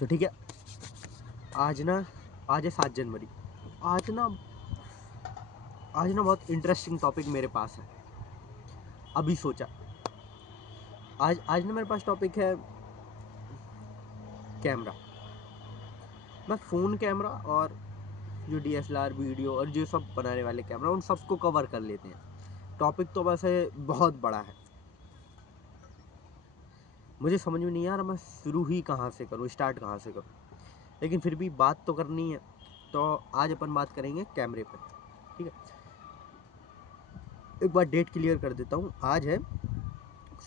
तो ठीक है, आज है 7 जनवरी। आज ना आज ना बहुत इंटरेस्टिंग टॉपिक मेरे पास है। अभी सोचा आज आज ना मेरे पास टॉपिक है कैमरा। मैं फ़ोन कैमरा और जो DSLR वीडियो और जो सब बनाने वाले कैमरा, उन सबको कवर कर लेते हैं। टॉपिक तो वैसे बहुत बड़ा है, मुझे समझ में नहीं आ रहा मैं शुरू ही कहाँ से करूँ, स्टार्ट कहाँ से करूँ, लेकिन फिर भी बात तो करनी है। तो आज अपन बात करेंगे कैमरे पर, ठीक है। एक बार डेट क्लियर कर देता हूँ। आज है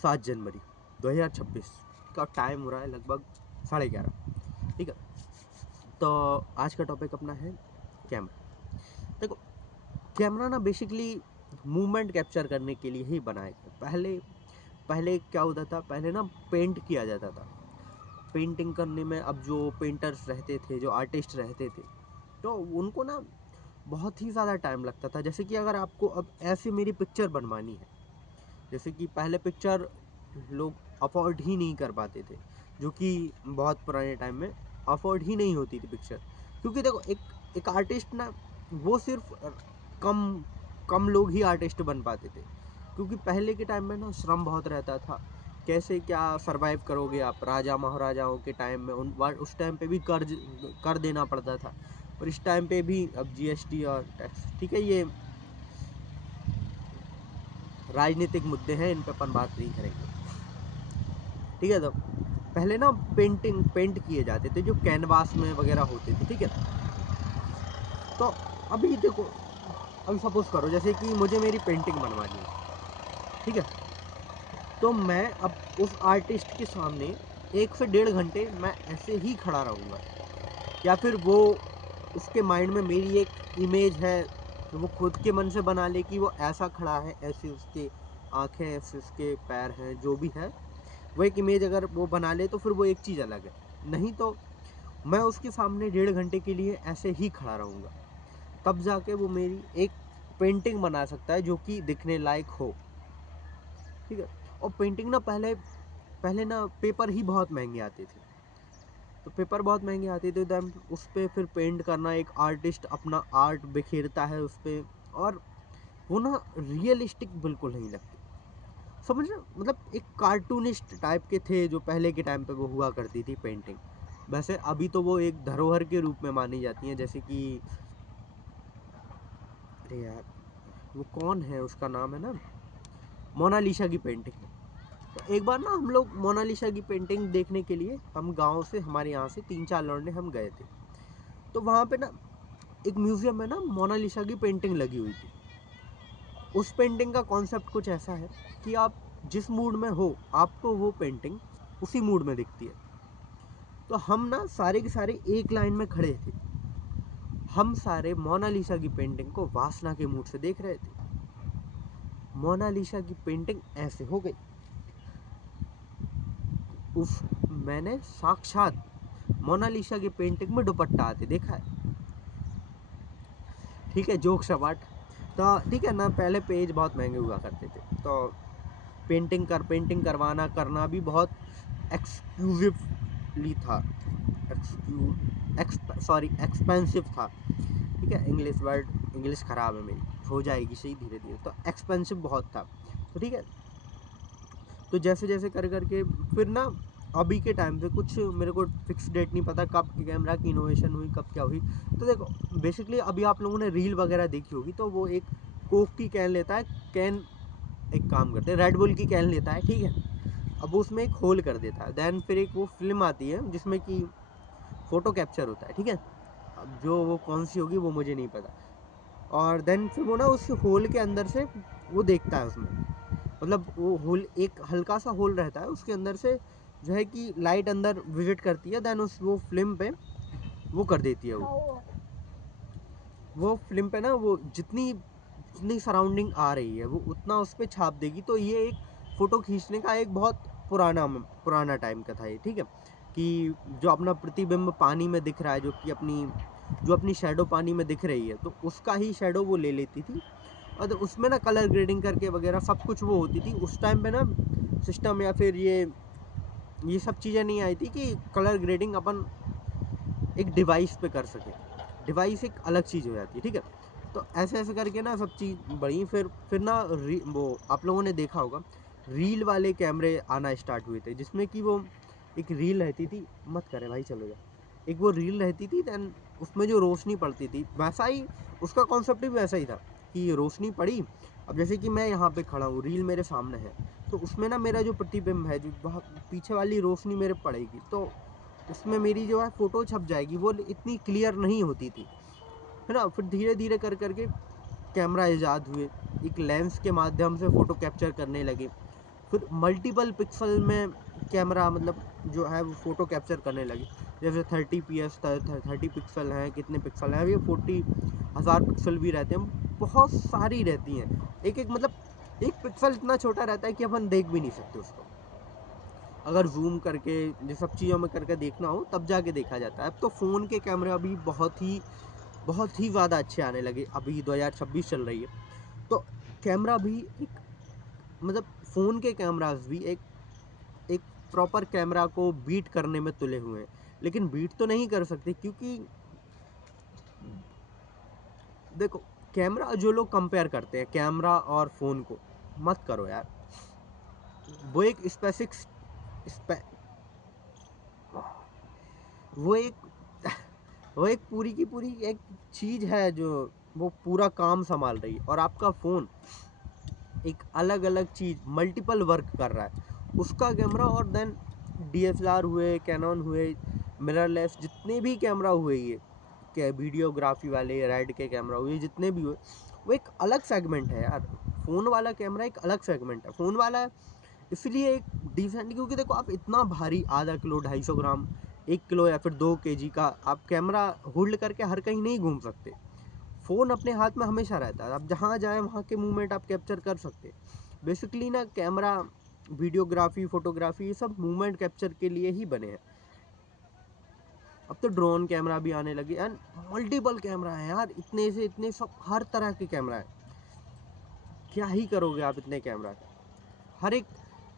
7 जनवरी 2026 का, टाइम हो रहा है लगभग 11:30, ठीक है। तो आज का टॉपिक अपना है कैमरा। देखो, कैमरा ना बेसिकली मूवमेंट कैप्चर करने के लिए ही बनाया गया। पहले क्या होता था, पहले ना पेंट किया जाता था। पेंटिंग करने में अब जो पेंटर्स रहते थे, जो आर्टिस्ट रहते थे, तो उनको ना बहुत ही ज़्यादा टाइम लगता था। जैसे कि अगर आपको अब ऐसे मेरी पिक्चर बनवानी है, जैसे कि पहले पिक्चर लोग अफोर्ड ही नहीं कर पाते थे, जो कि बहुत पुराने टाइम में अफोर्ड ही नहीं होती थी पिक्चर। क्योंकि देखो, एक आर्टिस्ट ना, वो सिर्फ कम कम लोग ही आर्टिस्ट बन पाते थे। क्योंकि पहले के टाइम में ना श्रम बहुत रहता था। कैसे क्या सरवाइव करोगे आप, राजा महाराजाओं के टाइम में उस टाइम पे भी कर देना पड़ता था, और इस टाइम पे भी अब GST और टैक्स, ठीक है, ये राजनीतिक मुद्दे हैं, इन पे अपन बात नहीं करेंगे, ठीक है। तो पहले ना पेंट किए जाते थे, जो कैनवास में वगैरह होते थे, ठीक है। तो अभी देखो, अभी सपोज करो जैसे कि मुझे मेरी पेंटिंग बनवानी है, ठीक है। तो मैं अब उस आर्टिस्ट के सामने 1 से 1.5 घंटे मैं ऐसे ही खड़ा रहूँगा, या फिर वो उसके माइंड में मेरी एक इमेज है, तो वो खुद के मन से बना ले कि वो ऐसा खड़ा है, ऐसे उसके आँखें, ऐसे उसके पैर हैं, जो भी है वो एक इमेज अगर वो बना ले तो फिर वो एक चीज़ अलग है। नहीं तो मैं उसके सामने 1.5 घंटे के लिए ऐसे ही खड़ा रहूँगा, तब जाके वो मेरी एक पेंटिंग बना सकता है जो कि दिखने लायक हो, ठीक है। और पेंटिंग ना पहले पहले ना पेपर ही बहुत महंगे आते थे। तो पेपर बहुत महंगे आते थे, तो उस पर फिर पेंट करना, एक आर्टिस्ट अपना आर्ट बिखेरता है उस पर, और वो ना रियलिस्टिक बिल्कुल नहीं लगती। समझ रहे हो? मतलब एक कार्टूनिस्ट टाइप के थे जो पहले के टाइम पे वो हुआ करती थी पेंटिंग। वैसे अभी तो वो एक धरोहर के रूप में मानी जाती हैं, जैसे कि, अरे यार वो कौन है, उसका नाम है ना मोनालिसा की पेंटिंग। तो एक बार ना हम लोग मोनालिसा की पेंटिंग देखने के लिए, हम गांव से, हमारे यहाँ से 3-4 लौंडे हम गए थे। तो वहाँ पे ना एक म्यूजियम में ना मोनालिसा की पेंटिंग लगी हुई थी। उस पेंटिंग का कॉन्सेप्ट कुछ ऐसा है कि आप जिस मूड में हो, आपको वो पेंटिंग उसी मूड में दिखती है। तो हम ना सारे के सारे एक लाइन में खड़े थे, हम सारे मोनालिसा की पेंटिंग को वासना के मूड से देख रहे थे। मोनालिसा की पेंटिंग ऐसे हो गई, उफ, मैंने साक्षात मोनालिसा की पेंटिंग में दुपट्टा आते देखा है, ठीक है। जोक सपाट। तो ठीक है ना, पहले पेज बहुत महंगे हुआ करते थे, तो पेंटिंग करना भी बहुत एक्सक्लूसिवली था, एक्सपेंसिव था, ठीक है। इंग्लिश ख़राब है मेरी, हो जाएगी सही धीरे धीरे। तो एक्सपेंसिव बहुत था, तो ठीक है। तो जैसे जैसे कर करके फिर ना अभी के टाइम पे कुछ, मेरे को फिक्स डेट नहीं पता कब कैमरा की इनोवेशन हुई, कब क्या हुई। तो देखो, बेसिकली अभी आप लोगों ने रील वगैरह देखी होगी, तो वो एक कोक की कैन लेता है, कैन एक काम करते हैं, रेड बुल की कैन लेता है, ठीक है। अब उसमें एक होल कर देता है, देन फिर एक वो फिल्म आती है जिसमें कि फ़ोटो कैप्चर होता है, ठीक है। अब जो वो कौन सी होगी वो मुझे नहीं पता। और देन फिर वो ना उस होल के अंदर से वो देखता है उसमें, मतलब वो होल एक हल्का सा होल रहता है, उसके अंदर से जो है कि लाइट अंदर विजिट करती है, देन उस वो फिल्म पे वो कर देती है, वो फिल्म पे ना वो जितनी जितनी सराउंडिंग आ रही है वो उतना उस पर छाप देगी। तो ये एक फ़ोटो खींचने का एक बहुत पुराना टाइम का था ये, ठीक है। कि जो अपना प्रतिबिंब पानी में दिख रहा है, जो अपनी शैडो पानी में दिख रही है, तो उसका ही शैडो वो ले लेती थी। और उसमें ना कलर ग्रेडिंग करके वगैरह सब कुछ वो होती थी। उस टाइम पे ना सिस्टम या फिर ये सब चीज़ें नहीं आई थी कि कलर ग्रेडिंग अपन एक डिवाइस पे कर सके। डिवाइस एक अलग चीज़ हो जाती है, ठीक है। तो ऐसे ऐसे करके ना सब चीज़ बढ़ी। फिर ना वो आप लोगों ने देखा होगा रील वाले कैमरे आना स्टार्ट हुए थे, जिसमें कि वो एक रील रहती थी, मत करे भाई चलो जा, एक वो रील रहती थी, देन उसमें जो रोशनी पड़ती थी वैसा ही उसका कॉन्सेप्ट भी वैसा ही था कि रोशनी पड़ी। अब जैसे कि मैं यहाँ पे खड़ा हूँ, रील मेरे सामने है, तो उसमें ना मेरा जो प्रतिबिंब है, जो बहुत पीछे वाली रोशनी मेरे पड़ेगी, तो उसमें मेरी जो है फ़ोटो छप जाएगी। वो इतनी क्लियर नहीं होती थी, है ना। फिर धीरे धीरे कर करके कैमरा ईजाद हुए, एक लेंस के माध्यम से फ़ोटो कैप्चर करने लगे। फिर मल्टीपल पिक्सल में कैमरा मतलब जो है वो फ़ोटो कैप्चर करने लगे। जैसे 30 30 पिक्सल हैं, कितने पिक्सल हैं, ये 40,000 पिक्सल भी रहते हैं, बहुत सारी रहती हैं। एक एक मतलब एक पिक्सल इतना छोटा रहता है कि अपन देख भी नहीं सकते उसको। अगर जूम करके ये सब चीज़ों में करके देखना हो तब जाके देखा जाता है। अब तो फ़ोन के कैमरे अभी बहुत ही ज़्यादा अच्छे आने लगे। अभी 2026 चल रही है, तो कैमरा भी एक मतलब फ़ोन के कैमरास भी एक एक प्रॉपर कैमरा को बीट करने में तुले हुए हैं। लेकिन बीट तो नहीं कर सकते, क्योंकि देखो कैमरा जो लोग कंपेयर करते हैं कैमरा और फ़ोन को, मत करो यार। वो एक स्पेसिफिक वो एक वो एक पूरी की पूरी एक चीज़ है जो वो पूरा काम संभाल रही है, और आपका फ़ोन एक अलग अलग चीज़ मल्टीपल वर्क कर रहा है उसका कैमरा। और देन DSLR हुए, कैनन हुए, मिररलेस, जितने भी कैमरा हुए, ये क्या वीडियोग्राफी वाले रेड के कैमरा हुए, जितने भी हुए, वो एक अलग सेगमेंट है यार। फ़ोन वाला कैमरा एक अलग सेगमेंट है। फ़ोन वाला इसलिए एक डिसेंट, क्योंकि देखो आप इतना भारी आधा किलो 250 ग्राम 1 किलो या फिर 2 kg का आप कैमरा होल्ड करके हर कहीं नहीं घूम सकते। फ़ोन अपने हाथ में हमेशा रहता है, आप जहाँ जाए वहाँ के मूवमेंट आप कैप्चर कर सकते। बेसिकली ना कैमरा वीडियोग्राफी फोटोग्राफी ये सब मूवमेंट कैप्चर के लिए ही बने हैं। अब तो ड्रोन कैमरा भी आने लगे एंड मल्टीपल कैमरा है यार, इतने से इतने सब हर तरह के कैमरा है। क्या ही करोगे आप इतने कैमरा का।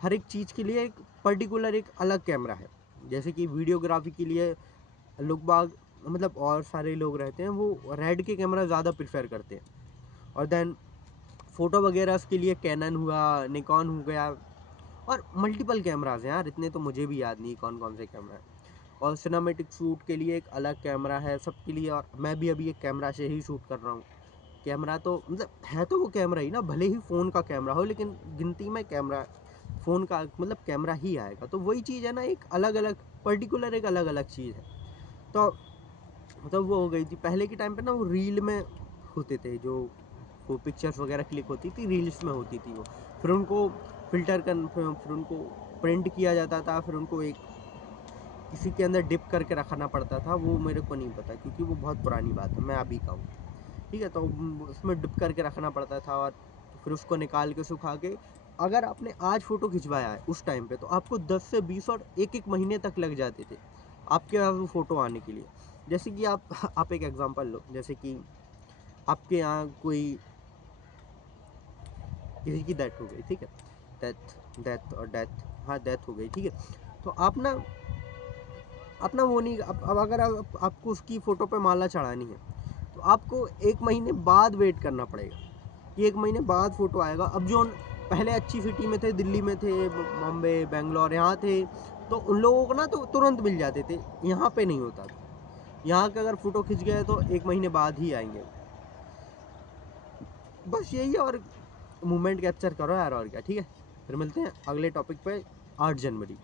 हर एक चीज़ के लिए एक पर्टिकुलर एक अलग कैमरा है। जैसे कि वीडियोग्राफी के लिए लोग बाग मतलब और सारे लोग रहते हैं वो रेड के कैमरा ज़्यादा प्रेफर करते हैं। और देन फ़ोटो वगैरह के लिए कैनन हुआ, निकॉन हो गया, और मल्टीपल कैमराज हैं यार, इतने तो मुझे भी याद नहीं कौन कौन से कैमरा हैं। और सिनेमैटिक शूट के लिए एक अलग कैमरा है सबके लिए, और मैं भी अभी एक कैमरा से ही शूट कर रहा हूँ। कैमरा तो मतलब है तो वो कैमरा ही ना, भले ही फ़ोन का कैमरा हो, लेकिन गिनती में कैमरा फ़ोन का मतलब कैमरा ही आएगा। तो वही चीज़ है ना, एक अलग अलग पर्टिकुलर एक अलग अलग चीज़ है। तो मतलब वो हो गई थी पहले के टाइम पे ना, वो रील में होते थे जो वो पिक्चर्स वगैरह क्लिक होती थी, रील्स में होती थी वो। फिर उनको फिर उनको प्रिंट किया जाता था, फिर उनको एक किसी के अंदर डिप करके रखना पड़ता था। वो मेरे को नहीं पता क्योंकि वो बहुत पुरानी बात है, मैं अभी का हूँ, ठीक है। तो उसमें डिप करके रखना पड़ता था, और फिर उसको निकाल के सुखा के अगर आपने आज फ़ोटो खिंचवाया है उस टाइम पे, तो आपको 10 से 20 और एक महीने तक लग जाते थे आपके पास वो फ़ोटो आने के लिए। जैसे कि आप एक एग्जांपल लो, जैसे कि आपके यहाँ कोई किसी की डेथ हो गई, ठीक है। डेथ हाँ डेथ हो गई, ठीक है। तो आप ना अपना वो नहीं, अब अगर आपको उसकी फ़ोटो पे माला चढ़ानी है, तो आपको 1 महीने बाद वेट करना पड़ेगा कि 1 महीने बाद फ़ोटो आएगा। अब जो पहले अच्छी सिटी में थे, दिल्ली में थे, बॉम्बे बेंगलोर यहाँ थे, तो उन लोगों को ना तो तुरंत मिल जाते थे, यहाँ पे नहीं होता था। यहाँ का अगर फ़ोटो खिंच गए तो 1 महीने बाद ही आएंगे। बस यही है, और मूवमेंट कैप्चर करो यार, और क्या, ठीक है। फिर मिलते हैं अगले टॉपिक पे 8 जनवरी।